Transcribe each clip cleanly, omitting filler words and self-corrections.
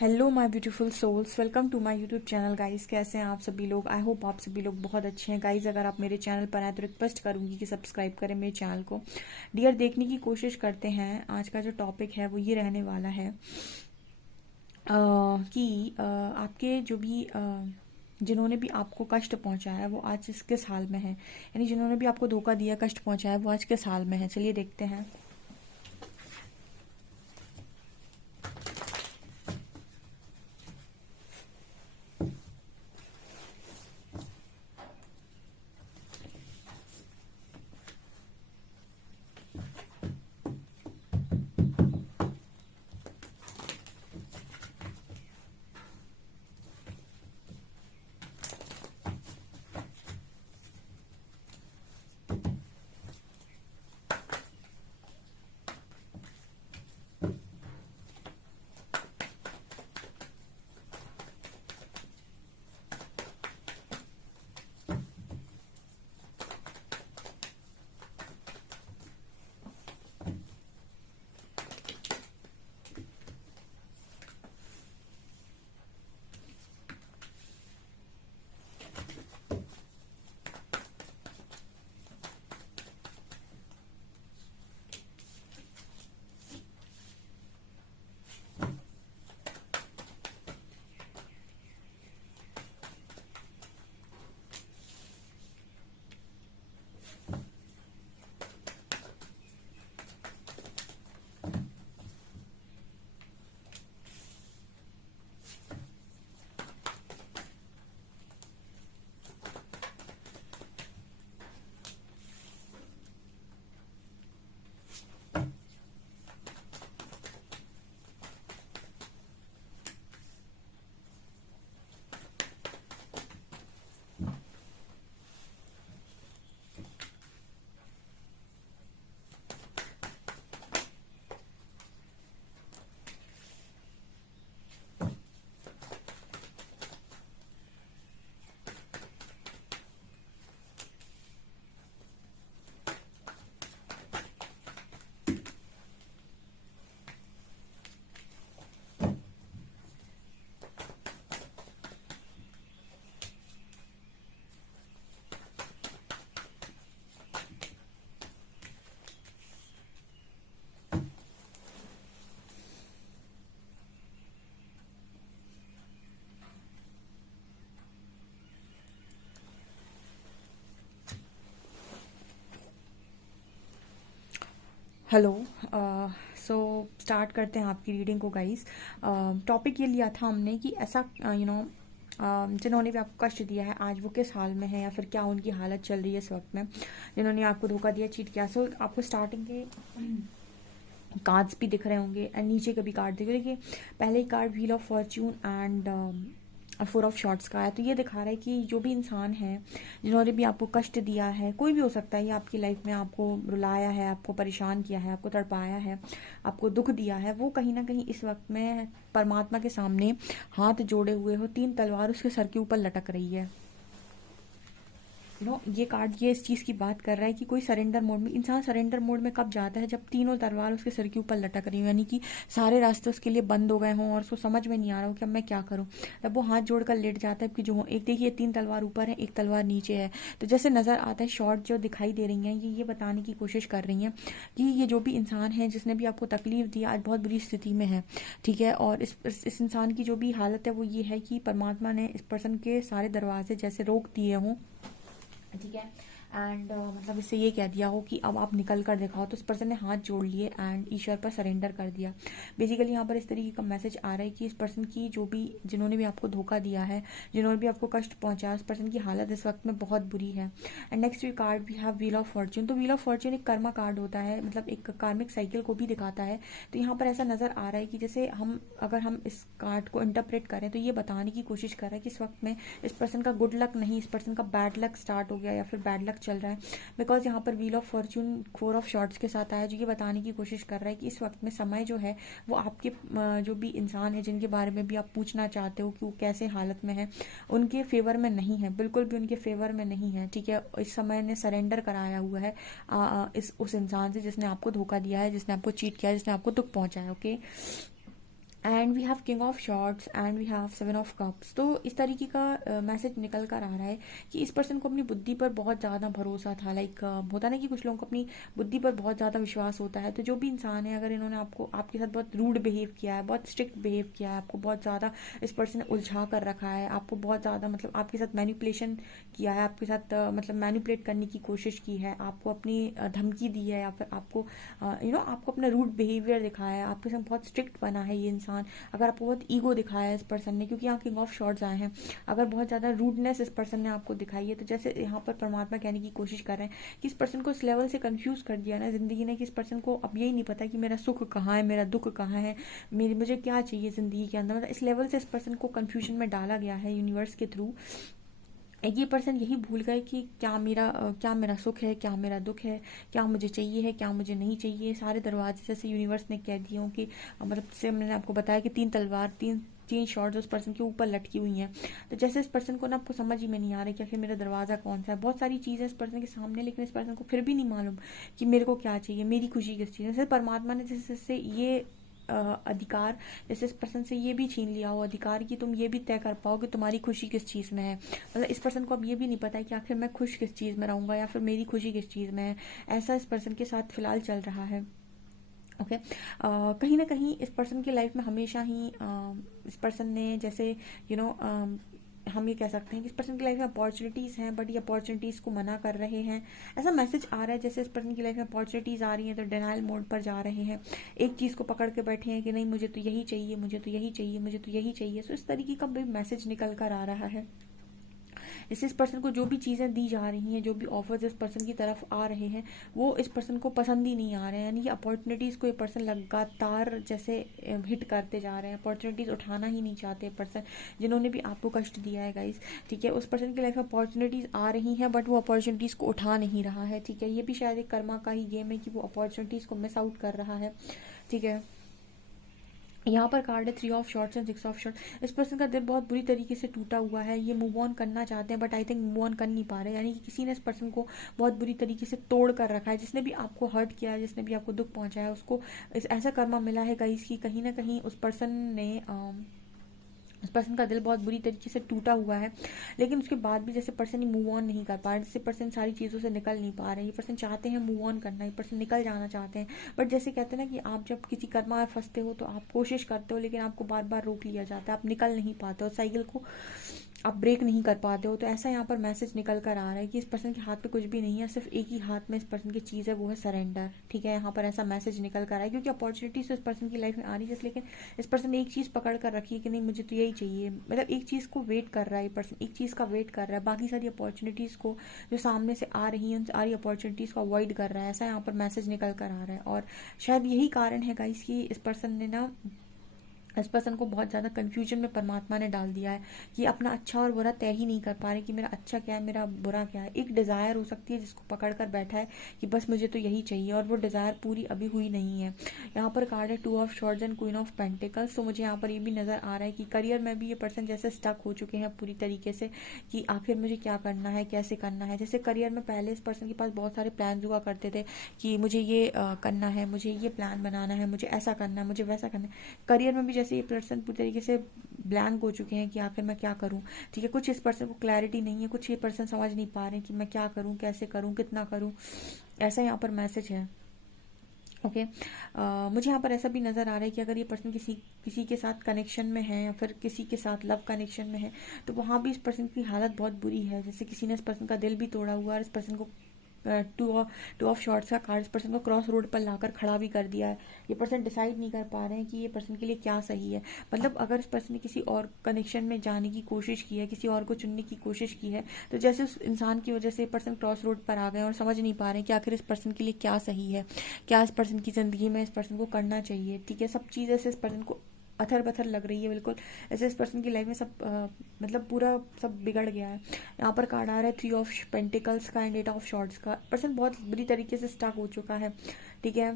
Hello my beautiful souls, welcome to my YouTube channel guys. कैसे हैं आप सभी लोग? आई होप आप सभी लोग बहुत अच्छे हैं गाइस। अगर आप मेरे चैनल पर आए तो रिक्वेस्ट करूंगी कि सब्सक्राइब करें मेरे चैनल को। डियर, देखने की कोशिश करते हैं। आज का जो टॉपिक है वो ये रहने वाला है कि आपके जो भी जिन्होंने भी आपको कष्ट पहुंचाया है वो आज किस हाल में है, यानी जिन्होंने भी आपको धोखा दिया, कष्ट पहुंचाया है, वो आज किस हाल में है। चलिए देखते हैं। हेलो। सो स्टार्ट करते हैं आपकी रीडिंग को गाइस। टॉपिक ये लिया था हमने कि ऐसा जिन्होंने भी आपको कष्ट दिया है आज वो किस हाल में है, या फिर क्या उनकी हालत चल रही है इस वक्त में, जिन्होंने आपको धोखा दिया, चीट किया। सो आपको स्टार्टिंग के कार्ड्स भी दिख रहे होंगे एंड नीचे के भी कार्ड दिख रहे हैं। देखिए, पहले ही card wheel of fortune and four of swords का है। तो ये दिखा रहा है कि जो भी इंसान है जिन्होंने भी आपको कष्ट दिया है, कोई भी हो सकता है, ये आपकी लाइफ में आपको रुलाया है, आपको परेशान किया है, आपको तड़पाया है, आपको दुख दिया है, वो कहीं ना कहीं इस वक्त में परमात्मा के सामने हाथ जोड़े हुए हो, तीन तलवार उसके सर के ऊपर लटक रही है। ये कार्ड ये इस चीज़ की बात कर रहा है कि कोई सरेंडर मोड में, इंसान सरेंडर मोड में कब जाता है, जब तीनों तलवार उसके सिर के ऊपर लटक रही हो, यानी कि सारे रास्ते उसके लिए बंद हो गए हों और उसको समझ में नहीं आ रहा हो कि अब मैं क्या करूं। तब वो हाथ जोड़कर लेट जाता है कि जो एक देखिए, तीन तलवार ऊपर है, एक तलवार नीचे है। तो जैसे नज़र आता है, शॉर्ट जो दिखाई दे रही हैं ये बताने की कोशिश कर रही हैं कि ये जो भी इंसान है जिसने भी आपको तकलीफ दी आज बहुत बुरी स्थिति में है, ठीक है। और इस इंसान की जो भी हालत है वो ये है कि परमात्मा ने इस पर्सन के सारे दरवाजे जैसे रोक दिए हों, ठीक है। एंड मतलब इससे ये कह दिया हो कि अब आप निकल कर दिखाओ। तो उस पर्सन ने हाथ जोड़ लिए एंड ईश्वर पर सरेंडर कर दिया। बेसिकली यहाँ पर इस तरीके का मैसेज आ रहा है कि इस पर्सन की जो भी, जिन्होंने भी आपको धोखा दिया है, जिन्होंने भी आपको कष्ट पहुंचाया, उस पर्सन की हालत इस वक्त में बहुत बुरी है। And next we card we have wheel of fortune. तो व्हील ऑफ फॉर्च्यून एक कर्मा कार्ड होता है, मतलब एक कार्मिक साइकिल को भी दिखाता है। तो यहाँ पर ऐसा नजर आ रहा है कि जैसे अगर हम इस कार्ड को इंटरप्रेट करें तो ये बताने की कोशिश कर रहा है कि इस वक्त में इस पर्सन का गुड लक नहीं, इस पर्सन का बैड लक स्टार्ट हो गया या फिर बैड लक चल रहा है। बिकॉज यहाँ पर wheel of Fortune four of shorts के साथ आया, जो ये बताने की कोशिश कर रहा है कि इस वक्त में समय जो है वो आपके जो भी इंसान है जिनके बारे में भी आप पूछना चाहते हो कि वो कैसे हालत में है, उनके फेवर में नहीं है, बिल्कुल भी उनके फेवर में नहीं है, ठीक है। इस समय ने सरेंडर कराया हुआ है इस उस इंसान से जिसने आपको धोखा दिया है, जिसने आपको चीट किया है, जिसने आपको दुख पहुंचाया, okay. And we have king of swords and we have seven of cups. तो इस तरीके का मैसेज निकल कर आ रहा है कि इस पर्सन को अपनी बुद्धि पर बहुत ज़्यादा भरोसा था। लाइक होता ना कि कुछ लोगों को अपनी बुद्धि पर बहुत ज़्यादा विश्वास होता है। तो जो भी इंसान है, अगर इन्होंने आपको आपके साथ बहुत रूड बिहेव किया है, बहुत स्ट्रिक्ट बिहेव किया है, आपको बहुत ज़्यादा इस पर्सन ने उलझा कर रखा है, आपको बहुत ज़्यादा मतलब आपके साथ मैनिपुलेशन किया है, आपके साथ मतलब मैनिपुलेट करने की कोशिश की है, आपको अपनी धमकी दी है, या फिर आपको आपको अपना रूड बिहेवियर दिखाया है, आपके साथ बहुत स्ट्रिक्ट बना है ये इंसान। अगर आपको बहुत ईगो दिखाया है इस पर्सन ने, क्योंकि यहाँ किंग ऑफ शॉर्ट्स आए हैं, अगर बहुत ज़्यादा रूडनेस इस पर्सन ने आपको दिखाई है, तो जैसे यहाँ पर परमात्मा कहने की कोशिश कर रहे हैं कि इस पर्सन को इस लेवल से कंफ्यूज कर दिया ना जिंदगी ने, कि इस पर्सन को अब यही नहीं पता कि मेरा सुख कहाँ है, मेरा दुख कहाँ है, मुझे क्या चाहिए जिंदगी के अंदर। मतलब इस लेवल से इस पर्सन को कंफ्यूजन में डाला गया है यूनिवर्स के थ्रू। एक ये पर्सन यही भूल गए कि क्या मेरा सुख है, क्या मेरा दुख है, क्या मुझे चाहिए है, क्या मुझे नहीं चाहिए। सारे दरवाजे जैसे यूनिवर्स ने कह दिए कि मतलब जैसे मैंने आपको बताया कि तीन तलवार, तीन शॉर्ट्स उस पर्सन के ऊपर लटकी हुई हैं। तो जैसे इस पर्सन को ना आपको समझ ही में नहीं आ रहा कि आखिर मेरा दरवाज़ा कौन सा है। बहुत सारी चीज़ें इस पर्सन के सामने, लेकिन इस पर्सन को फिर भी नहीं मालूम कि मेरे को क्या चाहिए, मेरी खुशी किस चीज़ है। जैसे परमात्मा ने जैसे ये अधिकार जैसे इस पर्सन से ये भी छीन लिया हो अधिकार कि तुम ये भी तय कर पाओ कि तुम्हारी खुशी किस चीज़ में है। मतलब इस पर्सन को अब ये भी नहीं पता है कि आखिर मैं खुश किस चीज़ में रहूँगा या फिर मेरी खुशी किस चीज़ में है। ऐसा इस पर्सन के साथ फिलहाल चल रहा है। ओके कहीं ना कहीं इस पर्सन की लाइफ में हमेशा ही इस पर्सन ने जैसे हम ये कह सकते हैं कि इस पर्सन की लाइफ में अपॉर्चुनिटीज़ हैं, बट ये अपॉर्चुनिटीज़ को मना कर रहे हैं। ऐसा मैसेज आ रहा है जैसे इस पर्सन की लाइफ में अपॉर्चुनिटीज़ आ रही हैं तो डिनाइल मोड पर जा रहे हैं, एक चीज़ को पकड़ के बैठे हैं कि नहीं मुझे तो यही चाहिए, मुझे तो यही चाहिए, मुझे तो यही चाहिए। सो इस तरीके का भी मैसेज निकल कर आ रहा है। इस पर्सन को जो भी चीज़ें दी जा रही हैं, जो भी ऑफर्स इस पर्सन की तरफ आ रहे हैं, वो इस पर्सन को पसंद ही नहीं आ रहे हैं। यानी कि अपॉर्चुनिटीज़ को ये पर्सन लगातार जैसे हिट करते जा रहे हैं, अपॉर्चुनिटीज़ उठाना ही नहीं चाहते पर्सन जिन्होंने भी आपको कष्ट दिया है गाइस। ठीक है, उस पर्सन की लाइफ में अपॉर्चुनिटीज़ आ रही हैं बट वो अपॉर्चुनिटीज़ को उठा नहीं रहा है। ठीक है, ये भी शायद एक कर्मा का ही गेम है कि वो अपॉर्चुनिटीज़ को मिस आउट कर रहा है। ठीक है, यहाँ पर कार्ड है 3 of swords and 6 of shorts. इस पर्सन का दिल बहुत बुरी तरीके से टूटा हुआ है, ये मूव ऑन करना चाहते हैं but I think move on कर नहीं पा रहे। यानी कि किसी ने इस पर्सन को बहुत बुरी तरीके से तोड़ कर रखा है। जिसने भी आपको हर्ट किया है, जिसने भी आपको दुख पहुंचाया है, उसको ऐसा कर्मा मिला है गाइस कि कहीं ना कहीं उस पर्सन ने उस पर्सन का दिल बहुत बुरी तरीके से टूटा हुआ है। लेकिन उसके बाद भी जैसे पर्सन मूव ऑन नहीं कर पा रहे, जैसे पर्सन सारी चीज़ों से निकल नहीं पा रहे। ये पर्सन चाहते हैं मूव ऑन करना, ये पर्सन निकल जाना चाहते हैं, बट जैसे कहते हैं ना कि आप जब किसी कर्मा में फंसते हो तो आप कोशिश करते हो लेकिन आपको बार बार रोक लिया जाता है, आप निकल नहीं पाते हो, साइकिल को आप ब्रेक नहीं कर पाते हो। तो ऐसा यहाँ पर मैसेज निकल कर आ रहा है कि इस पर्सन के हाथ में कुछ भी नहीं है, सिर्फ एक ही हाथ में इस पर्सन की चीज़ है, वो है सरेंडर। ठीक है, यहाँ पर ऐसा मैसेज निकल कर आ रहा है क्योंकि अपॉर्चुनिटीज तो इस पर्सन की लाइफ में आ रही है, लेकिन इस पर्सन ने एक चीज़ पकड़ कर रखी है कि नहीं मुझे तो यही चाहिए। मतलब एक चीज़ को वेट कर रहा है, पर्सन एक चीज़ का वेट कर रहा है, बाकी सारी अपॉर्चुनिटीज़ को जो सामने से आ रही हैं उन सारी अपॉर्चुनिटीज़ को अवॉइड कर रहा है। ऐसा यहाँ पर मैसेज निकल कर आ रहा है। और शायद यही कारण है गाइस कि इस पर्सन ने ना इस पर्सन को बहुत ज़्यादा कन्फ्यूजन में परमात्मा ने डाल दिया है कि अपना अच्छा और बुरा तय ही नहीं कर पा रहे कि मेरा अच्छा क्या है, मेरा बुरा क्या है। एक डिज़ायर हो सकती है जिसको पकड़ कर बैठा है कि बस मुझे तो यही चाहिए, और वो डिज़ायर पूरी अभी हुई नहीं है। यहाँ पर कार्ड है 2 of swords and queen of pentacles. तो मुझे यहाँ पर ये भी नज़र आ रहा है कि करियर में भी ये पर्सन जैसे स्टक हो चुके हैं पूरी तरीके से कि आखिर मुझे क्या करना है, कैसे करना है। जैसे करियर में पहले इस पर्सन के पास बहुत सारे प्लान हुआ करते थे कि मुझे ये करना है, मुझे ये प्लान बनाना है, मुझे ऐसा करना है, मुझे वैसा करना है। करियर में भी जैसे ये पर्सन पूरी तरीके से ब्लैंक हो चुके हैं कि आखिर मैं क्या करूं। ठीक है, कुछ इस पर्सन को क्लैरिटी नहीं है, कुछ ये पर्सन समझ नहीं पा रहे हैं कि मैं क्या करूं, कैसे करूं, कितना करूं। ऐसा यहाँ पर मैसेज है। ओके मुझे यहाँ पर ऐसा भी नज़र आ रहा है कि अगर ये पर्सन किसी के साथ कनेक्शन में है या फिर किसी के साथ लव कनेक्शन में है तो वहाँ भी इस पर्सन की हालत बहुत बुरी है। जैसे किसी ने इस पर्सन का दिल भी तोड़ा हुआ है, इस पर्सन को टू ऑफ शॉर्ट्स का कार्ड इस पर्सन को क्रॉस रोड पर लाकर खड़ा भी कर दिया है। ये पर्सन डिसाइड नहीं कर पा रहे हैं कि ये पर्सन के लिए क्या सही है। मतलब अगर इस पर्सन ने किसी और कनेक्शन में जाने की कोशिश की है, किसी और को चुनने की कोशिश की है, तो जैसे उस इंसान की वजह से पर्सन क्रॉस रोड पर आ गए और समझ नहीं पा रहे हैं कि आखिर इस पर्सन के लिए क्या सही है, क्या इस पर्सन की ज़िंदगी में इस पर्सन को करना चाहिए। ठीक है, सब चीज़ें से इस पर्सन को अथर पथर लग रही है बिल्कुल। ऐसे इस पर्सन की लाइफ में सब मतलब पूरा सब बिगड़ गया है। यहाँ पर कार्ड आ रहा है 3 ऑफ पेंटिकल्स का एंड 8 ऑफ शॉर्ट्स का। पर्सन बहुत बुरी तरीके से स्टक हो चुका है। ठीक है,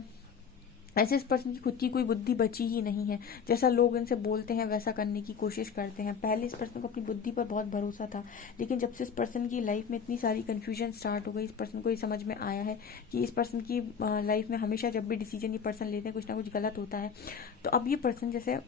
ऐसे इस पर्सन की खुद की कोई बुद्धि बची ही नहीं है। जैसा लोग इनसे बोलते हैं वैसा करने की कोशिश करते हैं। पहले इस पर्सन को अपनी बुद्धि पर बहुत भरोसा था, लेकिन जब से इस पर्सन की लाइफ में इतनी सारी कन्फ्यूजन स्टार्ट हो गई, इस पर्सन को ये समझ में आया है कि इस पर्सन की लाइफ में हमेशा जब भी डिसीजन ये पर्सन लेते हैं कुछ ना कुछ गलत होता है। तो अब ये पर्सन जैसे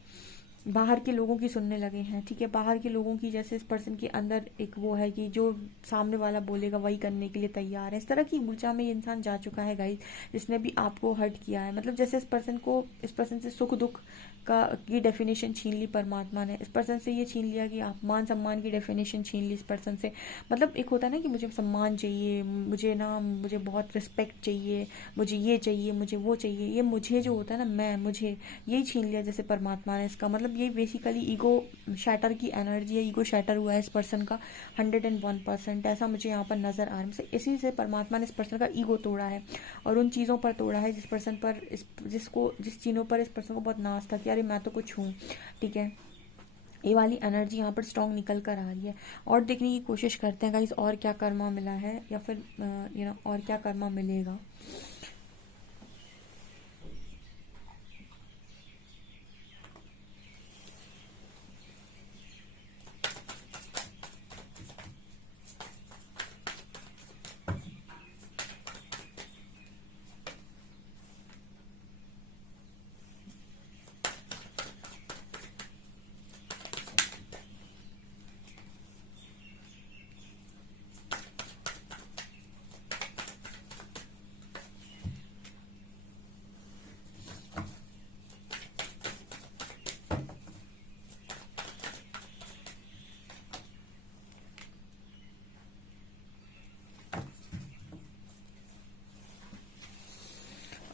बाहर के लोगों की सुनने लगे हैं, ठीक है। बाहर के लोगों की, जैसे इस पर्सन के अंदर एक वो है कि जो सामने वाला बोलेगा वही करने के लिए तैयार है। इस तरह की ऊर्जा में ये इंसान जा चुका है गाइस, जिसने भी आपको हर्ट किया है। मतलब जैसे इस पर्सन से सुख दुख का की डेफिनेशन छीन ली परमात्मा ने। इस पर्सन से ये छीन लिया कि आप मान सम्मान की डेफिनेशन छीन ली इस पर्सन से। मतलब एक होता है ना कि मुझे सम्मान चाहिए, मुझे बहुत रिस्पेक्ट चाहिए, मुझे ये चाहिए, मुझे वो चाहिए। ये मुझे जो होता है ना, मुझे यही छीन लिया जैसे परमात्मा ने इसका। मतलब ये बेसिकली ईगो शैटर की एनर्जी है। ईगो शैटर हुआ है इस पर्सन का 101%। ऐसा मुझे यहाँ पर नजर आ रहा है। इसी से परमात्मा ने इस पर्सन का ईगो तोड़ा है, और उन चीज़ों पर तोड़ा है जिस चीज़ों पर इस पर्सन को बहुत नाज था कि अरे मैं तो कुछ हूँ, ठीक है। ये वाली एनर्जी यहाँ पर स्ट्रॉन्ग निकल कर आ रही है। और देखने की कोशिश करते हैं गाइस और क्या कर्मा मिला है, या फिर और क्या कर्मा मिलेगा।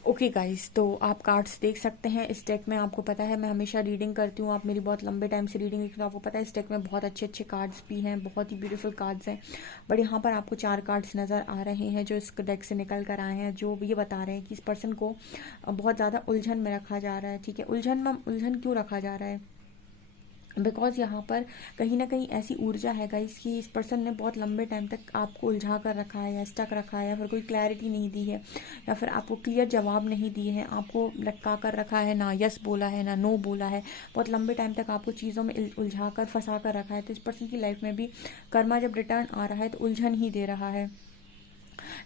ओके गाइस, तो आप कार्ड्स देख सकते हैं इस डेक में। आपको पता है मैं हमेशा रीडिंग करती हूँ, आप मेरी बहुत लंबे टाइम से रीडिंग देखते हो, आपको पता है इस डेक में बहुत अच्छे अच्छे कार्ड्स भी हैं, बहुत ही ब्यूटीफुल कार्ड्स हैं। बट यहाँ पर आपको 4 कार्ड्स नज़र आ रहे हैं जो इस डेक से निकल कर आए हैं, जो ये बता रहे हैं कि इस पर्सन को बहुत ज़्यादा उलझन में रखा जा रहा है, ठीक है। उलझन क्यों रखा जा रहा है? बिकॉज यहाँ पर कहीं ना कहीं ऐसी ऊर्जा है गाइस कि इस पर्सन ने बहुत लंबे टाइम तक आपको उलझा कर रखा है, या स्टक रखा है, या फिर कोई क्लैरिटी नहीं दी है, या फिर आपको क्लियर जवाब नहीं दिए हैं, आपको लटका कर रखा है, ना यस बोला है ना नो बोला है। बहुत लंबे टाइम तक आपको चीज़ों में उलझा कर फंसा कर रखा है। तो इस पर्सन की लाइफ में भी कर्मा जब रिटर्न आ रहा है तो उलझन ही दे रहा है।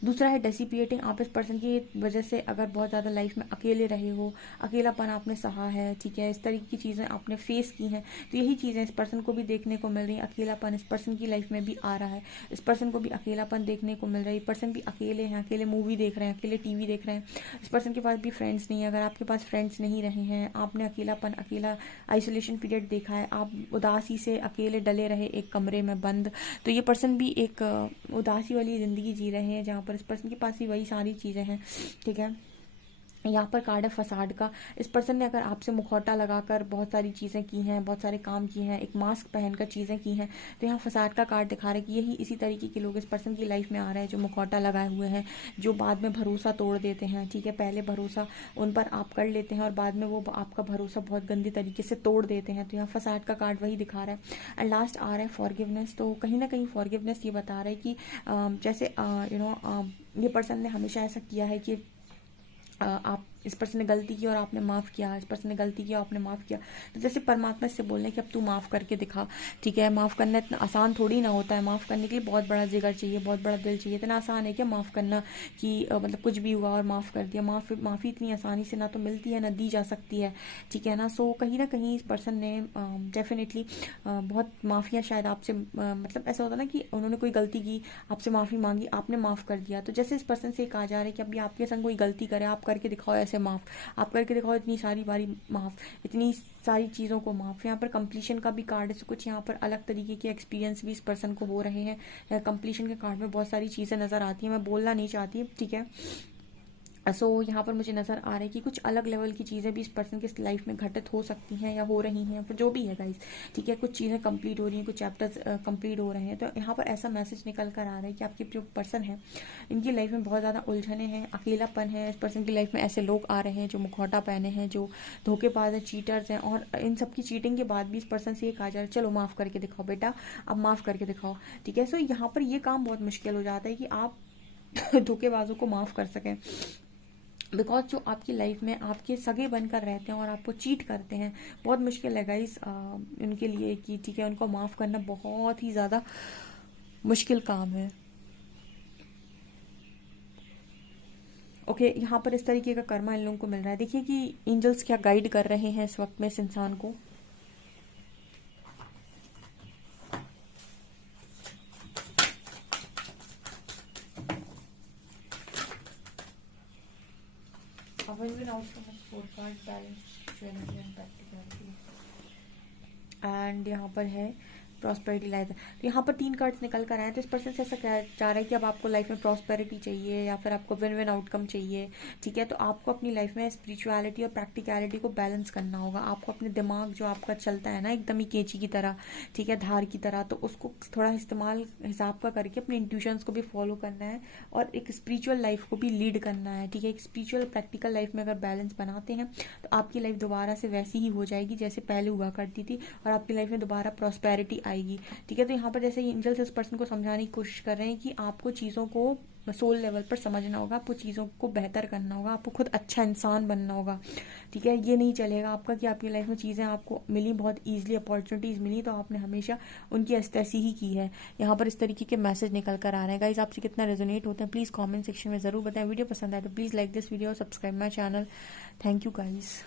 दूसरा है डेसिपिएटिंग। आप इस पर्सन की वजह से अगर बहुत ज़्यादा लाइफ में अकेले रहे हो, अकेलापन आपने सहा है, ठीक है, इस तरीके की चीज़ें आपने फेस की हैं, तो यही चीज़ें इस पर्सन को भी देखने को मिल रही हैं। अकेलापन इस पर्सन की लाइफ में भी आ रहा है, इस पर्सन को भी अकेलापन देखने को मिल रहा है। पर्सन भी अकेले हैं, अकेले मूवी देख रहे हैं, अकेले टीवी देख रहे हैं। इस पर्सन के पास भी फ्रेंड्स नहीं है। अगर आपके पास फ्रेंड्स नहीं रहे हैं, आपने अकेला आइसोलेशन पीरियड देखा है, आप उदासी से अकेले डले रहे एक कमरे में बंद, तो ये पर्सन भी एक उदासी वाली ज़िंदगी जी रहे हैं, जहाँ पर इस पर्सन के पास ही वही सारी चीज़ें हैं, ठीक है। यहाँ पर कार्ड है फसाड का। इस पर्सन ने अगर आपसे मुखौटा लगाकर बहुत सारी चीज़ें की हैं, बहुत सारे काम किए हैं, एक मास्क पहनकर चीज़ें की हैं, तो यहाँ फसाड का कार्ड दिखा रहा है कि यही इसी तरीके के लोग इस पर्सन की लाइफ में आ रहे हैं, जो मुखौटा लगाए हुए हैं, जो बाद में भरोसा तोड़ देते हैं, ठीक है। पहले भरोसा उन पर आप कर लेते हैं और बाद में वो आपका भरोसा बहुत गंदे तरीके से तोड़ देते हैं। तो यहाँ फसाड का कार्ड वही दिखा रहा है। एंड लास्ट आ रहा है फॉरगिवनेस। तो कहीं ना कहीं फॉरगिवनेस ये बता रहा है कि जैसे ये पर्सन ने हमेशा ऐसा किया है कि आप इस पर्सन ने गलती की और आपने माफ़ किया, इस पर्सन ने गलती किया आपने माफ़ किया। तो जैसे परमात्मा से बोल रहे हैं कि अब तू माफ़ करके दिखा, ठीक है। माफ़ करना इतना आसान थोड़ी ना होता है। माफ़ करने के लिए बहुत बड़ा जिगर चाहिए, बहुत बड़ा दिल चाहिए। इतना आसान है क्या माफ़ करना कि मतलब कुछ भी हुआ और माफ़ कर दिया? माफ़ी इतनी आसानी से ना तो मिलती है ना दी जा सकती है, ठीक है ना। सो कहीं ना कहीं इस पर्सन ने डेफिनेटली बहुत माफ़िया शायद आपसे मतलब ऐसा होता ना कि उन्होंने कोई गलती की, आपसे माफ़ी मांगी, आपने माफ़ कर दिया। तो जैसे इस पर्सन से कहा जा रहा है कि अभी आपके संग कोई गलती करे, आप करके दिखाओ ऐसे माफ़, आप करके दिखाओ इतनी सारी बारी माफ़, इतनी सारी चीज़ों को माफ़। यहाँ पर कंप्लीशन का भी कार्ड है, कुछ यहाँ पर अलग तरीके के एक्सपीरियंस भी इस पर्सन को हो रहे हैं। कंप्लीशन के कार्ड में बहुत सारी चीज़ें नज़र आती हैं, मैं बोलना नहीं चाहती, ठीक है। सो यहाँ पर मुझे नज़र आ रहा है कि कुछ अलग लेवल की चीज़ें भी इस पर्सन की लाइफ में घटित हो सकती हैं या हो रही हैं, फिर जो भी है गाइस, ठीक है। कुछ चीज़ें कंप्लीट हो रही हैं, कुछ चैप्टर्स कंप्लीट हो रहे हैं। तो यहाँ पर ऐसा मैसेज निकल कर आ रहा है कि आपके जो पर्सन है इनकी लाइफ में बहुत ज़्यादा उलझने हैं, अकेलापन है। इस पर्सन की लाइफ में ऐसे लोग आ रहे हैं जो मुखौटा पहने हैं, जो धोखेबाज हैं, चीटर्स हैं, और इन सब की चीटिंग के बाद भी इस पर्सन से ये कहा जा रहा है चलो माफ़ करके दिखाओ बेटा, अब माफ़ करके दिखाओ, ठीक है। सो यहाँ पर ये काम बहुत मुश्किल हो जाता है कि आप धोखेबाजों को माफ़ कर सकें। बिकॉज जो आपकी लाइफ में आपके सगे बनकर रहते हैं और आपको चीट करते हैं, बहुत मुश्किल है गाइस उनके लिए कि ठीक है, उनको माफ़ करना बहुत ही ज़्यादा मुश्किल काम है। ओके, यहाँ पर इस तरीके का कर्मा इन लोगों को मिल रहा है। देखिए कि एंजल्स क्या गाइड कर रहे हैं इस वक्त में इस इंसान को। एंड यहाँ पर है प्रॉस्पेरिटी लाइफ। तो यहाँ पर 3 कार्ड्स निकल कर आए हैं। तो इस पर्सन से ऐसा क्या चाह रहा है कि अब आपको लाइफ में प्रॉस्पेरिटी चाहिए या फिर आपको विन विन आउटकम चाहिए, ठीक है। तो आपको अपनी लाइफ में स्पिरिचुअलिटी और प्रैक्टिकलिटी को बैलेंस करना होगा। आपको अपने दिमाग जो आपका चलता है ना एकदम ही कैंची की तरह, ठीक है, धार की तरह, तो उसको थोड़ा इस्तेमाल हिसाब का करके अपने इंट्यूशंस को भी फॉलो करना है और एक स्पिरिचुअल लाइफ को भी लीड करना है, ठीक है। एक स्पिरिचुअल प्रैक्टिकल लाइफ में अगर बैलेंस बनाते हैं तो आपकी लाइफ दोबारा से वैसी ही हो जाएगी जैसे पहले हुआ करती थी और आपकी लाइफ में दोबारा प्रॉस्पेरिटी आएगी, ठीक है। तो यहाँ पर जैसे एंजल्स इस पर्सन को समझाने की कोशिश कर रहे हैं कि आपको चीज़ों को सोल लेवल पर समझना होगा, आपको चीज़ों को बेहतर करना होगा, आपको खुद अच्छा इंसान बनना होगा, ठीक है। ये नहीं चलेगा आपका कि आपकी लाइफ में चीज़ें आपको मिली, बहुत ईजिली अपॉर्चुनिटीज़ मिली तो आपने हमेशा उनकी अस्तैसी ही की है। यहाँ पर इस तरीके के मैसेज निकल कर आ रहे हैं। गाइस आपसे कितना रेजोनेट होते हैं प्लीज़ कमेंट सेक्शन में ज़रूर बताएं। वीडियो पसंद आए तो प्लीज़ लाइक दिस वीडियो और subscribe my channel. Thank you guys.